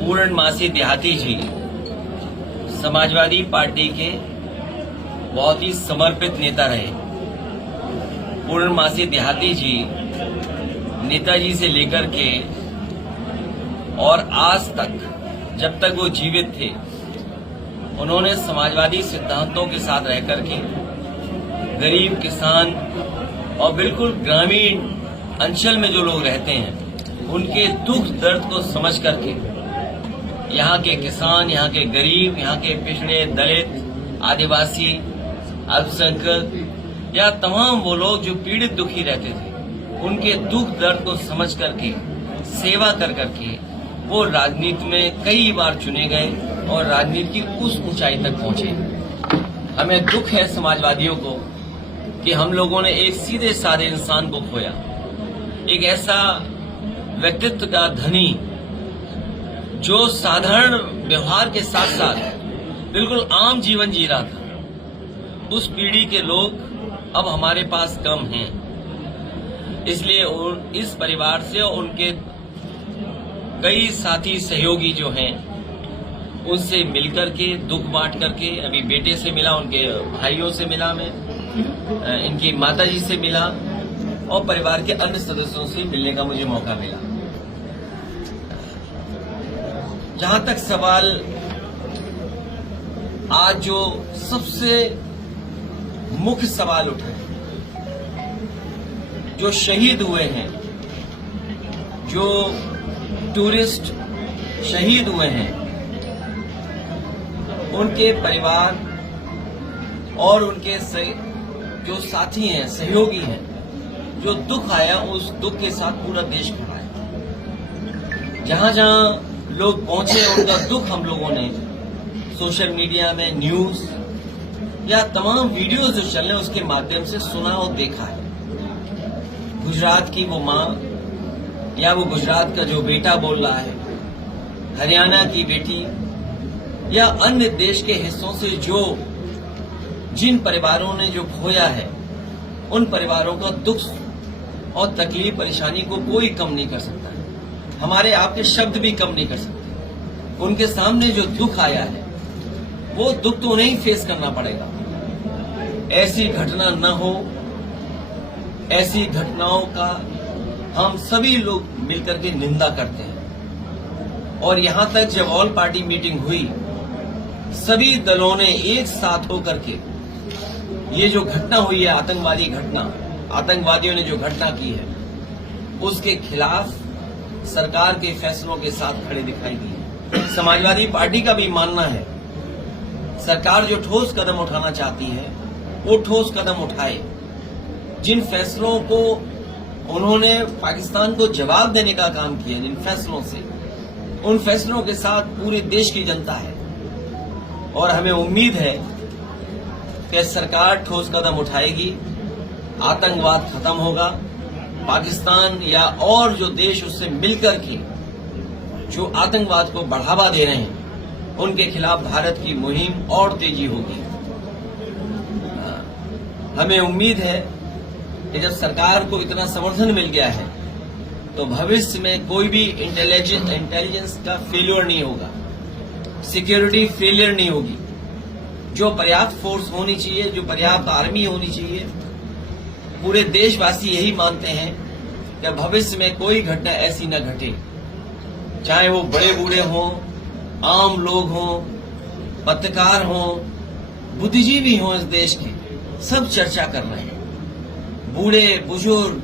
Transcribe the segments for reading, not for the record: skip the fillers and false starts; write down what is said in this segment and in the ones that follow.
पूर्णमासी देहाती जी समाजवादी पार्टी के बहुत ही समर्पित नेता रहे। पूर्णमासी देहाती जी नेताजी से लेकर के और आज तक, जब तक वो जीवित थे, उन्होंने समाजवादी सिद्धांतों के साथ रहकर के गरीब, किसान और बिल्कुल ग्रामीण अंचल में जो लोग रहते हैं उनके दुख दर्द को समझ करके यहाँ के किसान, यहाँ के गरीब, यहाँ के पिछड़े, दलित, आदिवासी, अल्पसंख्यक या तमाम वो लोग जो पीड़ित दुखी रहते थे, उनके दुख दर्द को समझ करके, सेवा कर करके वो राजनीति में कई बार चुने गए और राजनीति की उस ऊंचाई तक पहुंचे। हमें दुख है समाजवादियों को कि हम लोगों ने एक सीधे साधे इंसान को खोया, एक ऐसा व्यक्तित्व का धनी जो साधारण व्यवहार के साथ साथ बिल्कुल आम जीवन जी रहा था। उस पीढ़ी के लोग अब हमारे पास कम हैं, इसलिए इस परिवार से उनके कई साथी सहयोगी जो हैं उनसे मिलकर के, दुख बांट करके, अभी बेटे से मिला, उनके भाइयों से मिला, मैं इनकी माताजी से मिला और परिवार के अन्य सदस्यों से मिलने का मुझे मौका मिला। जहां तक सवाल आज जो सबसे मुख्य सवाल उठा है, जो शहीद हुए हैं, जो टूरिस्ट शहीद हुए हैं, उनके परिवार और उनके जो साथी हैं, सहयोगी हैं, जो दुख आया उस दुख के साथ पूरा देश खड़ा है। जहां जहां लोग पहुंचे उनका दुख हम लोगों ने सोशल मीडिया में, न्यूज या तमाम वीडियोस जो चल रहे हैं उसके माध्यम से सुना और देखा है। गुजरात की वो मां या वो गुजरात का जो बेटा बोल रहा है, हरियाणा की बेटी या अन्य देश के हिस्सों से जिन परिवारों ने जो खोया है, उन परिवारों का दुख और तकलीफ, परेशानी को कोई कम नहीं कर सकता है। हमारे आपके शब्द भी कम नहीं कर सकते। उनके सामने जो दुख आया है वो दुख तो उन्हें ही फेस करना पड़ेगा। ऐसी घटना न हो, ऐसी घटनाओं का हम सभी लोग मिलकर के निंदा करते हैं। और यहां तक जब ऑल पार्टी मीटिंग हुई, सभी दलों ने एक साथ होकर के ये जो घटना हुई है, आतंकवादी घटना, आतंकवादियों ने जो घटना की है, उसके खिलाफ सरकार के फैसलों के साथ खड़े दिखाई दिए। समाजवादी पार्टी का भी मानना है सरकार जो ठोस कदम उठाना चाहती है वो ठोस कदम उठाए। जिन फैसलों को उन्होंने पाकिस्तान को जवाब देने का काम किया, जिन फैसलों से, उन फैसलों के साथ पूरे देश की जनता है और हमें उम्मीद है कि सरकार ठोस कदम उठाएगी, आतंकवाद खत्म होगा, पाकिस्तान या और जो देश उससे मिलकर के जो आतंकवाद को बढ़ावा दे रहे हैं उनके खिलाफ भारत की मुहिम और तेजी होगी। हमें उम्मीद है कि जब सरकार को इतना समर्थन मिल गया है तो भविष्य में कोई भी इंटेलिजेंस का फेलियर नहीं होगा, सिक्योरिटी फेलियर नहीं होगी। जो पर्याप्त फोर्स होनी चाहिए, जो पर्याप्त आर्मी होनी चाहिए, पूरे देशवासी यही मानते हैं कि भविष्य में कोई घटना ऐसी न घटे, चाहे वो बड़े बूढ़े हों, आम लोग हों, पत्रकार हों, बुद्धिजीवी हों, इस देश के सब चर्चा कर रहे हैं। बूढ़े बुजुर्ग,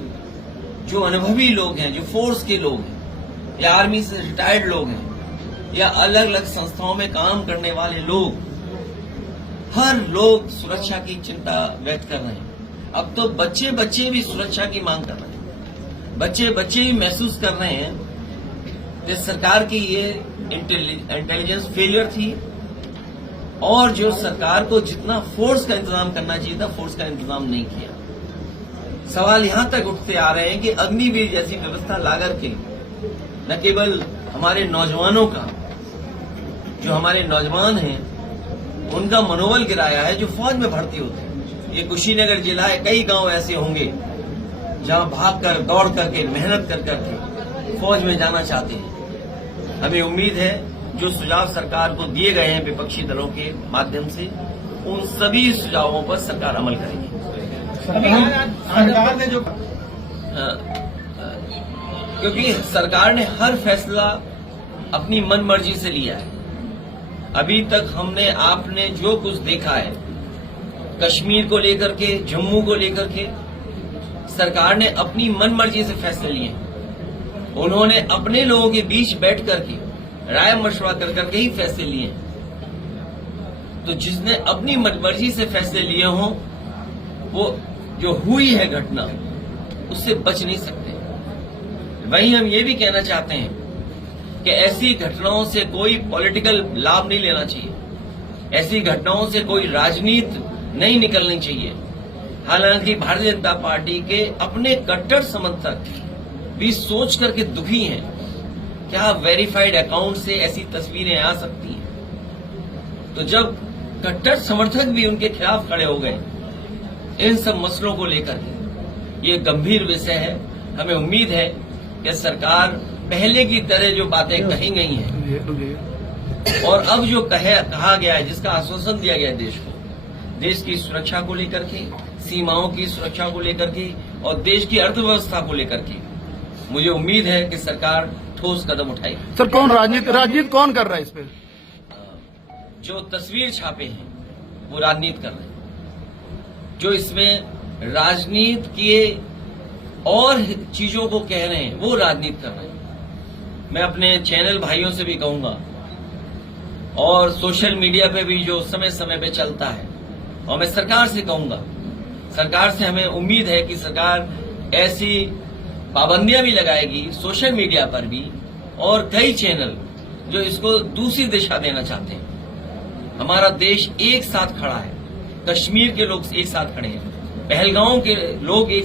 जो अनुभवी लोग हैं, जो फोर्स के लोग हैं या आर्मी से रिटायर्ड लोग हैं या अलग अलग संस्थाओं में काम करने वाले लोग, हर लोग सुरक्षा की चिंता व्यक्त कर रहे हैं। अब तो बच्चे बच्चे भी सुरक्षा की मांग कर रहे हैं। बच्चे बच्चे भी महसूस कर रहे हैं कि सरकार की ये इंटेलिजेंस फेलियर थी और जो सरकार को जितना फोर्स का इंतजाम करना चाहिए था, फोर्स का इंतजाम नहीं किया। सवाल यहां तक उठते आ रहे हैं कि अग्निवीर जैसी व्यवस्था लाकर के न केवल हमारे नौजवानों का, जो हमारे नौजवान हैं उनका मनोबल गिराया है, जो फौज में भर्ती होते हैं। ये कुशीनगर जिला है, कई गांव ऐसे होंगे जहां भाग कर, दौड़ करके, मेहनत कर करके फौज में जाना चाहते हैं। हमें उम्मीद है जो सुझाव सरकार को दिए गए हैं विपक्षी दलों के माध्यम से, उन सभी सुझावों पर सरकार अमल करेगी। सरकार ने जो क्योंकि सरकार ने हर फैसला अपनी मनमर्जी से लिया है। अभी तक हमने आपने जो कुछ देखा है, कश्मीर को लेकर के, जम्मू को लेकर के, सरकार ने अपनी मनमर्जी से फैसले लिए हैं। उन्होंने अपने लोगों के बीच बैठ करके राय मशवरा कर करके ही फैसले लिए हैं। तो जिसने अपनी मनमर्जी से फैसले लिए हों, वो जो हुई है घटना, उससे बच नहीं सकते। वहीं हम ये भी कहना चाहते हैं कि ऐसी घटनाओं से कोई पॉलिटिकल लाभ नहीं लेना चाहिए, ऐसी घटनाओं से कोई राजनीति नहीं निकलनी चाहिए। हालांकि भारतीय जनता पार्टी के अपने कट्टर समर्थक भी सोच करके दुखी हैं, क्या वेरीफाइड अकाउंट से ऐसी तस्वीरें आ सकती हैं? तो जब कट्टर समर्थक भी उनके खिलाफ खड़े हो गए इन सब मसलों को लेकर के, ये गंभीर विषय है। हमें उम्मीद है कि सरकार पहले की तरह जो बातें कही गई हैं और अब जो कहा गया है, जिसका आश्वासन दिया गया है देश को, देश की सुरक्षा को लेकर के, सीमाओं की सुरक्षा को लेकर के और देश की अर्थव्यवस्था को लेकर के, मुझे उम्मीद है कि सरकार ठोस कदम उठाएगी। सर, कौन राजनीति कौन कर रहा है इस पे? जो तस्वीर छापे हैं वो राजनीति कर रहे हैं, जो इसमें राजनीति के और चीजों को कह रहे हैं वो राजनीति कर रहे हैं। मैं अपने चैनल भाइयों से भी कहूंगा और सोशल मीडिया पे भी जो समय समय पे चलता है, और मैं सरकार से कहूंगा, सरकार से हमें उम्मीद है कि सरकार ऐसी पाबंदियां भी लगाएगी सोशल मीडिया पर भी, और कई चैनल जो इसको दूसरी दिशा देना चाहते हैं। हमारा देश एक साथ खड़ा है, कश्मीर के लोग एक साथ खड़े हैं, पहलगांव के लोग एक